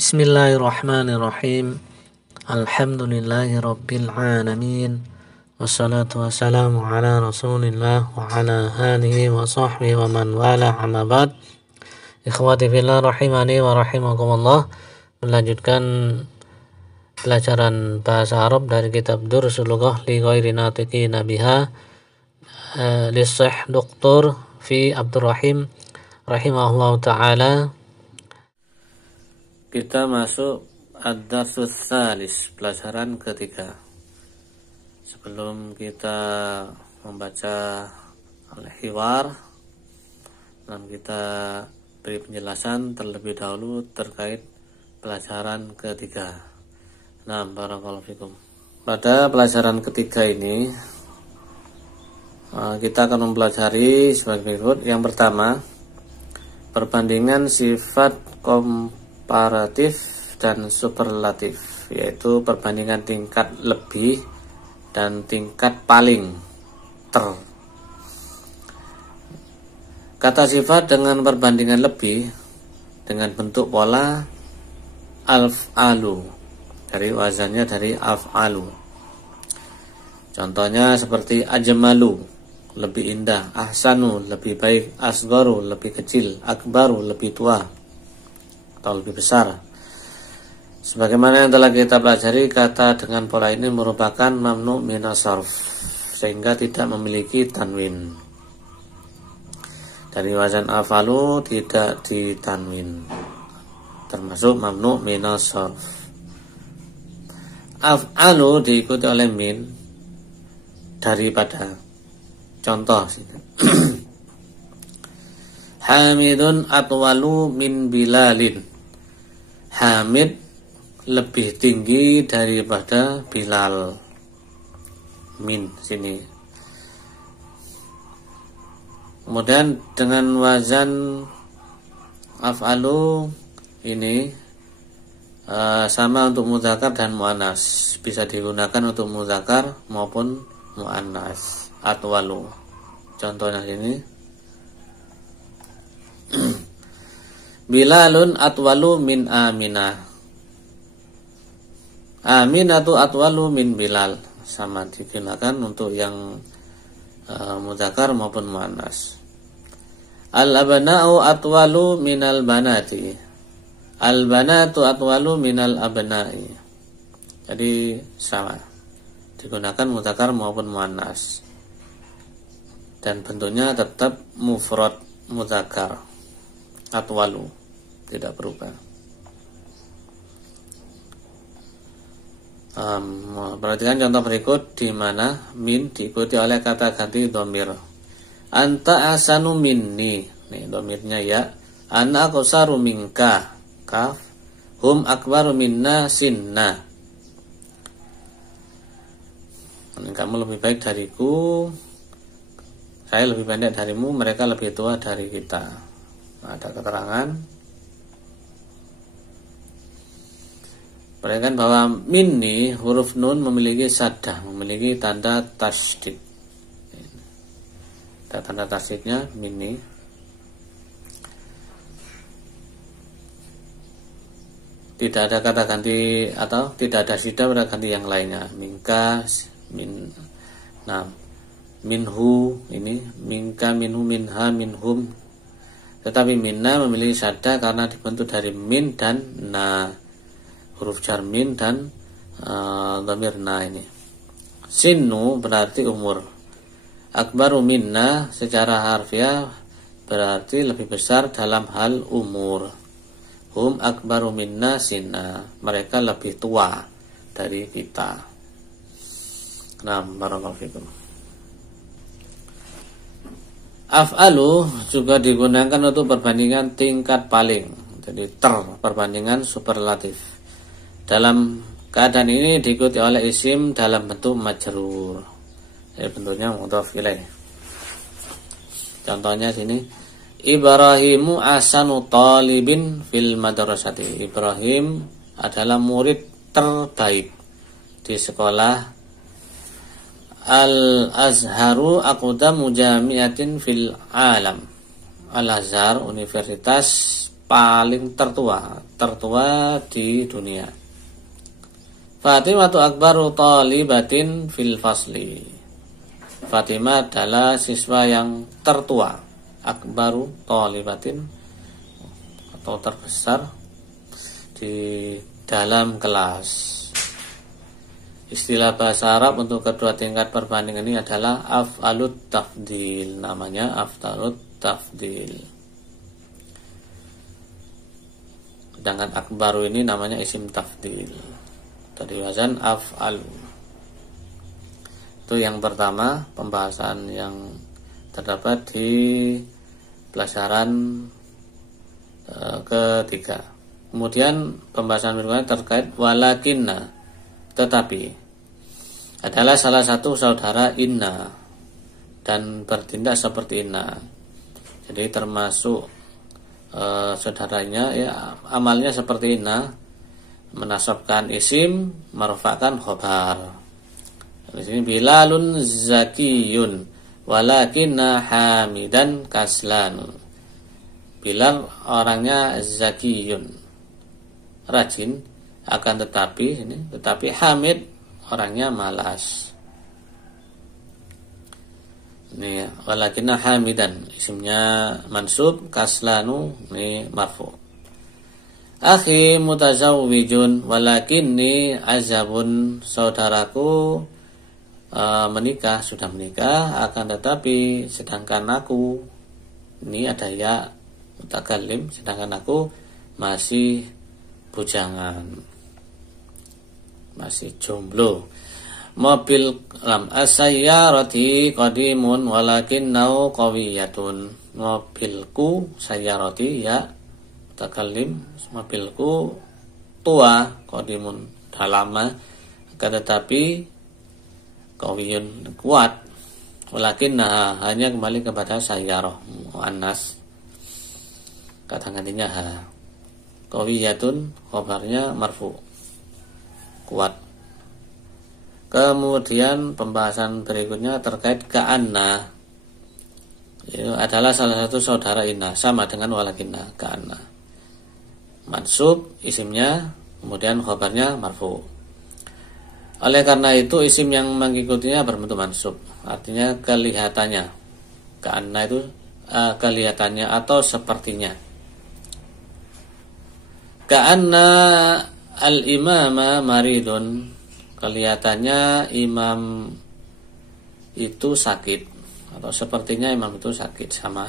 Bismillahirrahmanirrahim. Alhamdulillahi rabbil alamin. Wassalatu wassalamu ala rasulillah wa ala alihi wa sahbihi wa man wala amma ba'd. Ikhwati fillah rahimani wa rahimakumullah. Melanjutkan pelajaran bahasa Arab dari kitab Durusul Lughah li ghairi natiqina biha li Syekh Dr. Fi Abdurrahim rahimahullahu taala. Kita masuk ad-darsus tsalis, pelajaran ketiga. Sebelum kita membaca al-hiwar, dan kita beri penjelasan terlebih dahulu terkait pelajaran ketiga. Nah, barakallahu fikum. Pada pelajaran ketiga ini kita akan mempelajari sebagai berikut. Yang pertama, perbandingan sifat komparatif dan superlatif, yaitu perbandingan tingkat lebih dan tingkat paling ter. Kata sifat dengan perbandingan lebih dengan bentuk pola af'alu, dari wazannya dari af'alu. Contohnya seperti ajmalu, lebih indah, ahsanu, lebih baik, asgharu, lebih kecil, akbaru, lebih tua atau lebih besar. Sebagaimana yang telah kita pelajari, kata dengan pola ini merupakan mamnu minas sarf, sehingga tidak memiliki tanwin. Dari wazan afalu tidak ditanwin, termasuk mamnu minas sarf. Af'alu diikuti oleh min daripada. Contoh sini. Hamidun atwalu min Bilalin. Hamid lebih tinggi daripada Bilal. Min sini. Kemudian dengan wazan af'alu ini sama untuk mudzakkar dan muannas. Bisa digunakan untuk mudzakkar maupun muannas. Atwalu. Contohnya sini. Bilalun atwalu min Aminah. Aminatu atwalu min Bilal. Sama digunakan untuk yang mudzakkar maupun muannas. Al-abna'u atwalu minal banati. Al-banatu atwalu minal abna'i. Jadi sama, digunakan mudzakkar maupun muannas. Dan bentuknya tetap mufrad mudzakkar. Atwalu, tidak berubah. Perhatikan contoh berikut di mana min diikuti oleh kata ganti dhamir. Anta asanu minni. Nih dhamirnya ya. Ana aqsaru minka. Kaf. Hum akbaru minna sinna. Kamu lebih baik dariku. Saya lebih pendek darimu. Mereka lebih tua dari kita. Ada keterangan. Perhatikan bahwa minni huruf nun memiliki saddah, memiliki tanda tasydid. Tanda tasydidnya minni. Tidak ada kata ganti atau tidak ada syiddah pada ganti yang lainnya. Minka, minhu ini, minka, minhu, minha, minhum. Tetapi minna memiliki syaddah karena dibentuk dari min dan na. Huruf jar min dan dhamir na ini. Sinnu berarti umur. Akbaru minna secara harfiah berarti lebih besar dalam hal umur. Hum akbaru minna sinna. Mereka lebih tua dari kita. Nah, barakallahu fikum. Af'alu juga digunakan untuk perbandingan tingkat paling. Jadi perbandingan superlatif. Dalam keadaan ini diikuti oleh isim dalam bentuk majrur. Jadi bentuknya mudhaf ilaih. Contohnya sini. Ibrahimu asanu talibin fil madrasati. Ibrahim adalah murid terbaik di sekolah. Al-Azharu aqdamu jami'atin fil alam. Al-Azhar universitas paling tertua di dunia. Fatimah akbaru talibatin fil fasli. Fatimah adalah siswa yang tertua, akbaru talibatin atau terbesar di dalam kelas. Istilah bahasa Arab untuk kedua tingkat perbandingan ini adalah af'alut tafdil, namanya af'alut tafdil. Sedangkan akbaru ini namanya isim tafdil, dari wazan af'alu. Itu yang pertama, pembahasan yang terdapat di pelajaran ketiga. Kemudian pembahasan berikutnya terkait walakinna, tetapi adalah salah satu saudara inna dan bertindak seperti inna. Jadi termasuk saudaranya ya, amalnya seperti inna, menasabkan isim, marfa'kan khobar. Di sini Bilalun zakiyun walakinna hamidan kaslan. Bilal orangnya zakiyun, rajin, akan tetapi Hamid orangnya malas. Ini walakinna hamidan, isimnya mansub, kaslanu ini marfu. Akhi mutazawwijun walakinni azabun, saudaraku sudah menikah, akan tetapi sedangkan aku, ini ada ya mutakallim, sedangkan aku masih bujangan, masih jomblo. Mobil lam as-sayyarati qadimun walakinnau qawiyatun. Mobilku sayyarati ya mutakallim, mobilku tua, qadimun dah lama, tetapi qawiyun kuat. Walakinna hanya kembali kepada sayyarah muannas, kata gantinya ha. Qawiyatun khabarnya marfu, kuat. Kemudian pembahasan berikutnya terkait ka'anna, itu adalah salah satu saudara inna, sama dengan walakinna. Ka'anna mansub isimnya, kemudian khabarnya marfu. Oleh karena itu isim yang mengikutinya berbentuk mansub, artinya kelihatannya. Ka'anna itu kelihatannya atau sepertinya. Ka'anna al-imama maridun, kelihatannya imam itu sakit, atau sepertinya imam itu sakit, sama.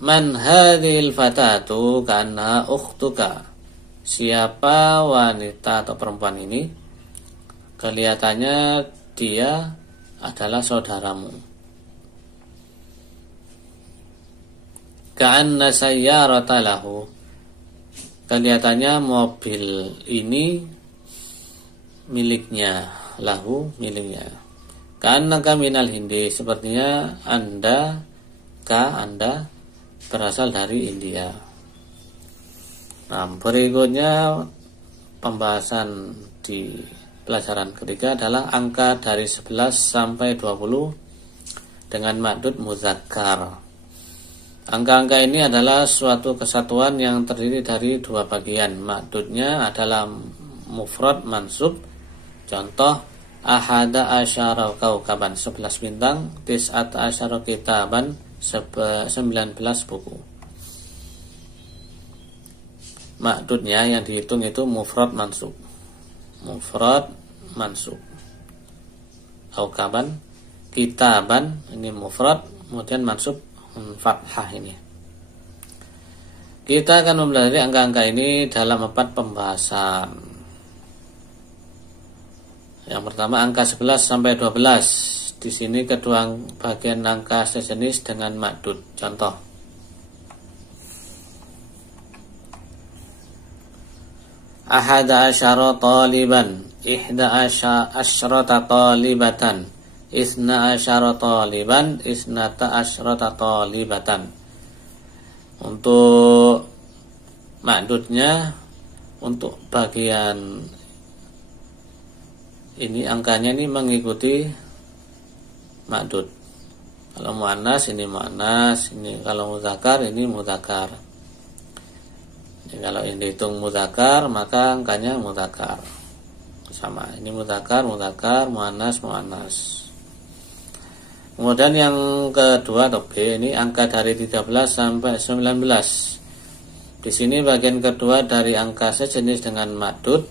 Man hadhil fatatu ka'anna ukhtuka, siapa wanita atau perempuan ini, kelihatannya dia adalah saudaramu. Ka'anna sayyarata lahu, kelihatannya mobil ini miliknya, lahu miliknya. Ka'annaka minal Hindi, sepertinya anda berasal dari India. Nah, berikutnya pembahasan di pelajaran ketiga adalah angka dari 11 sampai 20 dengan ma'dud muzakkar. Angka-angka ini adalah suatu kesatuan yang terdiri dari dua bagian. Ma'dudnya adalah mufrad mansub. Contoh, ahada asyara kaukaban 11 bintang, tis'ata asyara kitaban 19 buku. Ma'dudnya yang dihitung itu mufrad mansub. Mufrad mansub. Kaukaban, kitaban ini mufrad, kemudian mansub fathah ini. Kita akan mempelajari angka-angka ini dalam 4 pembahasan. Yang pertama angka 11 sampai 12. Di sini kedua bagian angka sejenis dengan ma'dud. Contoh, ahada asyara taliban, ihda asyrata talibatan, isna asyara taliban, isnata asyrata talibatan. Untuk ma'dudnya, untuk bagian ini angkanya ini mengikuti ma'dud. Kalau muannas ini muannas, ini kalau muzakkar ini muzakkar. Kalau yang dihitung mudzakkar maka angkanya mudzakkar. Sama, ini mudzakkar, mudzakkar, muannas, muannas. Kemudian yang kedua atau B, ini angka dari 13 sampai 19. Di sini bagian kedua dari angka sejenis dengan ma'dud,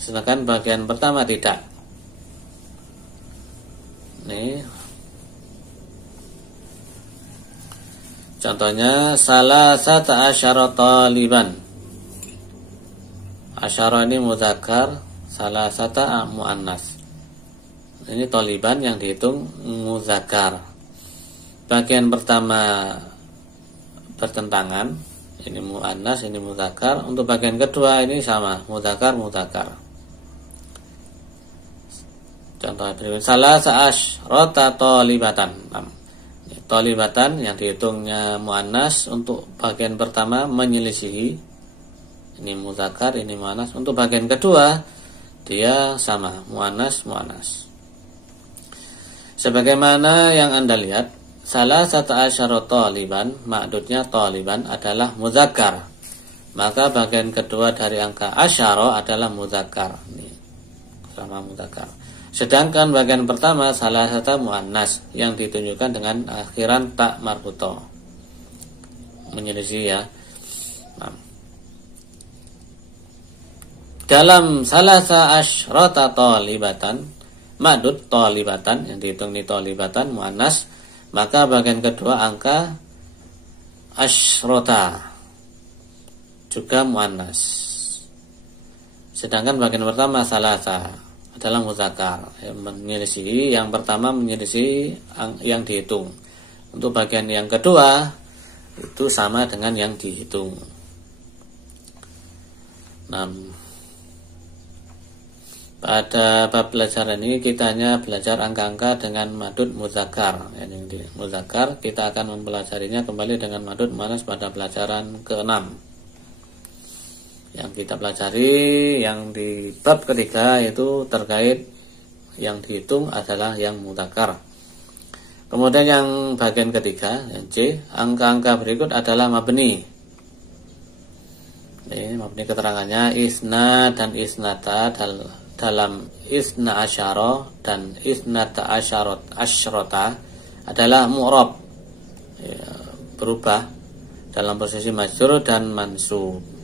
sedangkan bagian pertama tidak. Nih. Contohnya salasata asyara taliban. Asyara ini mudzakkar, salasata muannas. Ini taliban yang dihitung mudzakkar. Bagian pertama bertentangan, ini muannas, ini mudzakkar. Untuk bagian kedua ini sama, mudzakkar, mudzakkar. Contoh berikut, salasa asyrata talibatan. Talibatan yang dihitungnya muannas untuk bagian pertama menyelisihi, ini mudzakkar, ini muannas. Untuk bagian kedua dia sama, muannas, muannas. Sebagaimana yang Anda lihat, salasata asyara taliban, ma'dudnya taliban adalah mudzakkar. Maka bagian kedua dari angka asyara adalah mudzakkar. Ini sama mudzakkar. Sedangkan bagian pertama salasata muannas yang ditunjukkan dengan akhiran tak marbuto. Menyelisih ya. Nah. Dalam salasa asyrata talibatan, ma'dud talibatan yang dihitung di talibatan muannas, maka bagian kedua angka asyrota juga muannas. Sedangkan bagian pertama salasa adalah mudzakkar, menyelisihi yang pertama, menyelisihi yang dihitung. Untuk bagian yang kedua itu sama dengan yang dihitung. Nah, pada bab pelajaran ini kita hanya belajar angka-angka dengan madud mudzakkar. Yang di mudzakkar kita akan mempelajarinya kembali dengan madud muannas pada pelajaran ke-6. Yang kita pelajari yang di bab ketiga itu terkait yang dihitung adalah yang mudzakkar. Kemudian yang bagian ketiga, yang C, angka-angka berikut adalah mabni. Ini mabni keterangannya isna dan isnata dalam isna asyara dan isnata asyrota adalah mu'rab, ya, berubah dalam posisi majrur dan mansub.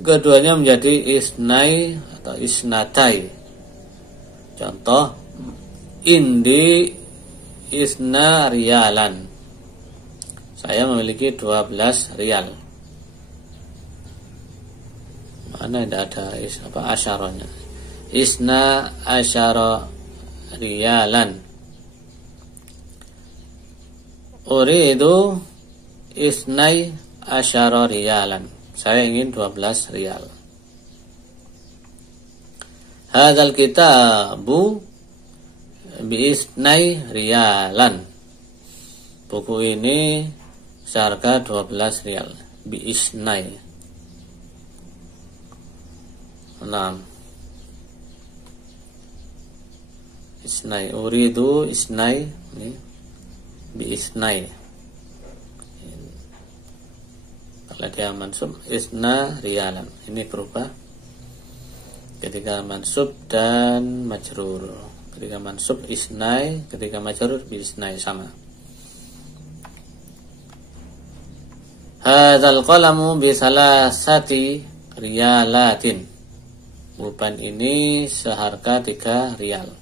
Keduanya menjadi isnai atau isnatai. Contoh, indi isna rialan. Saya memiliki 12 rial. Mana tidak ada asyaranya. Isna asyara rialan. Uridu isnai asyara rialan. Saya ingin 12 rial. Hadzal kitabu biisnai rialan. Buku ini seharga 12 rial. Biisnai. 6. Isnai, uridu isnai, ini biisnai. Kalau dia mansub isna rialan, ini berubah ketika mansub dan majrur. Ketika mansub isnai, ketika majrur bisnai, sama. Hadzal qalamu bi salasati riyalatin. Pulpen ini seharga 3 rial.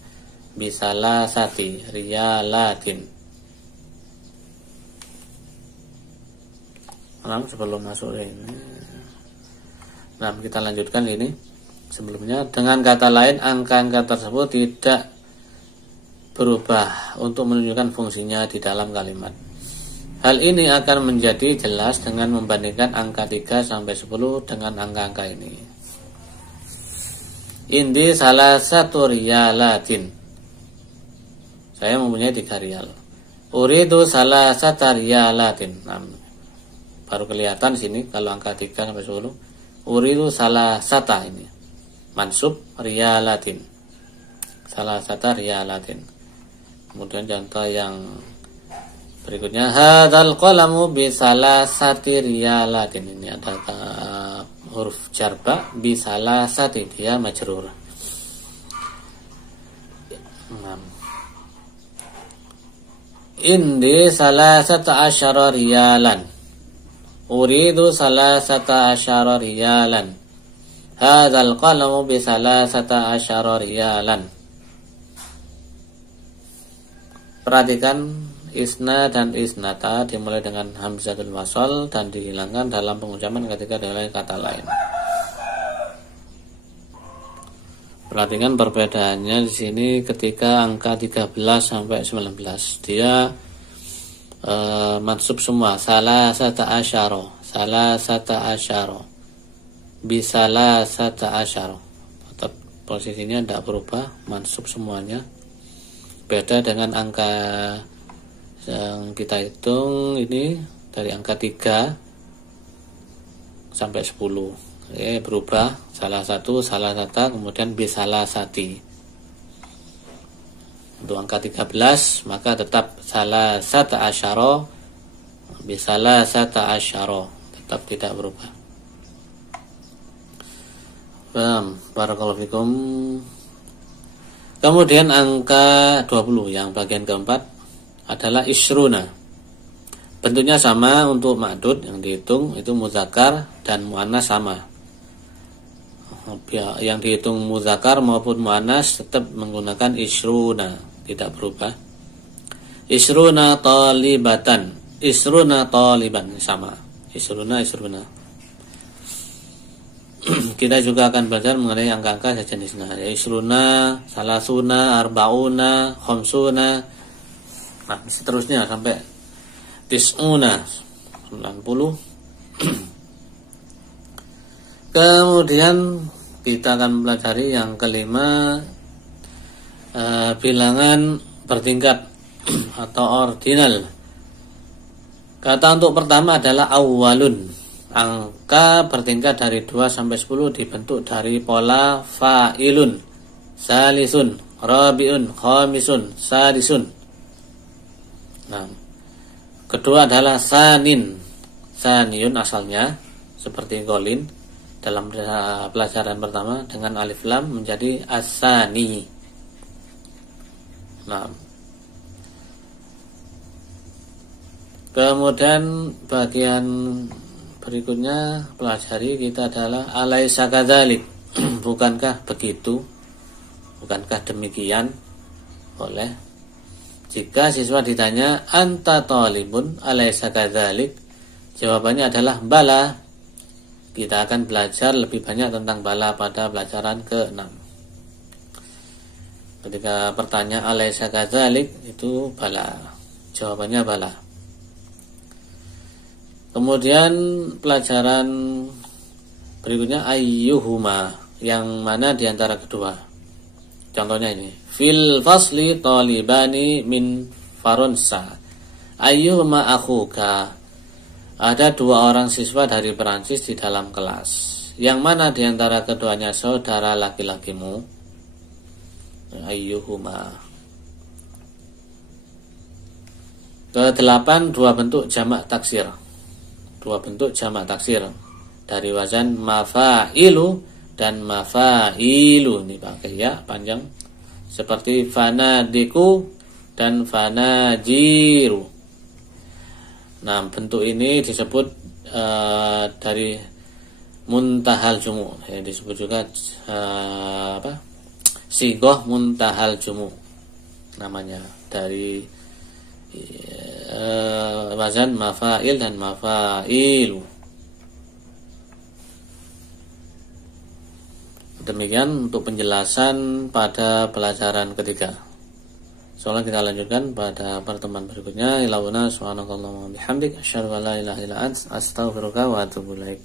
Bi salasati riyalatin. Sebelum masuk ini, nah kita lanjutkan ini. Sebelumnya, dengan kata lain, angka-angka tersebut tidak berubah untuk menunjukkan fungsinya di dalam kalimat. Hal ini akan menjadi jelas dengan membandingkan angka 3 sampai 10 dengan angka-angka ini. Indi salah satu riyalatin. Saya mempunyai 3 rial. Uridu salah satu riyalatin. Baru kelihatan sini kalau angka 3 sampai 10. Uridu salah sata ini. Mansub riyalatin. Salah sata riyalatin. Kemudian contoh yang Berikutnya hadzal qalamu bi salasati riyalatin. Ini ada huruf jarba bi salasati, dia majrur. Indi salasata asyara riyalan. Uridu salasata asyara riyalan. Hadzal qalamu bi salasata asyara riyalan. Perhatikan isna dan isnata dimulai dengan hamzatul wasl dan dihilangkan dalam pengucapan ketika dimulai kata lain. Perhatikan perbedaannya di sini ketika angka 13 sampai 19. Dia mansub semua, salasata asyara, salasata asyara, bisalasata asyara. Tetap posisinya tidak berubah, mansub semuanya. Beda dengan angka yang kita hitung ini dari angka 3 sampai 10. Berubah, salah satu, salah sata, kemudian bisalah sati. Untuk angka 13 maka tetap salah sata asyara, bisalah sata asyara, tetap tidak berubah. Barakallahu fikum. Kemudian angka 20 yang bagian keempat adalah isruna. Bentuknya sama untuk ma'dud yang dihitung itu muzakkar dan muannas sama. Yang dihitung muzakkar maupun muannas tetap menggunakan isruna, tidak berubah. Isruna talibatan, isruna taliban sama. Isruna. Kita juga akan belajar mengenai angka-angka sejenisnya. Isruna, salasuna, arbauna, khamsuna. Nah, seterusnya sampai tis'una, 90. Kemudian kita akan mempelajari yang kelima, bilangan bertingkat atau ordinal. Kata untuk pertama adalah awwalun. Angka bertingkat dari 2 sampai 10 dibentuk dari pola fa'ilun, salisun, rabiun, khamisun, sadisun. Nah, kedua adalah sanin. Saniyun asalnya seperti golin. Dalam pelajaran pertama dengan alif lam menjadi asani. Nah, kemudian bagian berikutnya pelajari kita adalah alaisa kadzalik. Bukankah begitu? Bukankah demikian? Boleh. Jika siswa ditanya anta talibun alaisa kadzalik, jawabannya adalah bala. Kita akan belajar lebih banyak tentang bala pada pelajaran ke-6. Ketika pertanyaan alaisa kadzalik itu bala. Jawabannya bala. Kemudian pelajaran berikutnya ayyuhuma, yang mana di antara kedua. Contohnya ini, fil fasli talibani min Faransa. Ayyuhuma akhuka. Ada 2 orang siswa dari Perancis di dalam kelas. Yang mana di antara keduanya saudara laki-lakimu? Ayyuhuma. Ke-8, 2 bentuk jamak taksir. 2 bentuk jamak taksir dari wazan mafailu dan mafailu. Ini pakai ya panjang seperti fanadiku dan fanajiru. Nah, bentuk ini disebut dari muntahal jumu. Disebut juga sigoh muntahal jumu namanya, dari wazan mafail dan mafailu. Demikian untuk penjelasan pada pelajaran ketiga. Soalnya kita lanjutkan pada pertemuan berikutnya. Ilahuna subhanakallahumma bihamdik asyhadu an la ilaha illa anta astaghfiruka wa atubu ilaik.